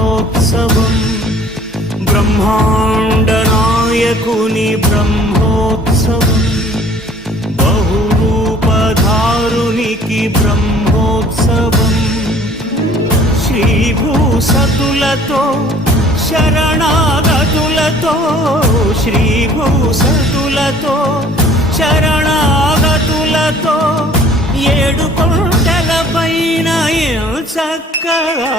బ్రహ్మోత్సవం బ్రహ్మాండ నాయకుని బ్రహ్మోత్సవం బహురూపధారునికి బ్రహ్మోత్సవం శ్రీభూసతులతో శరణాగతులతో శ్రీభూసతులతో శరణాగతులతో 7 కొండల పైన చక్కగా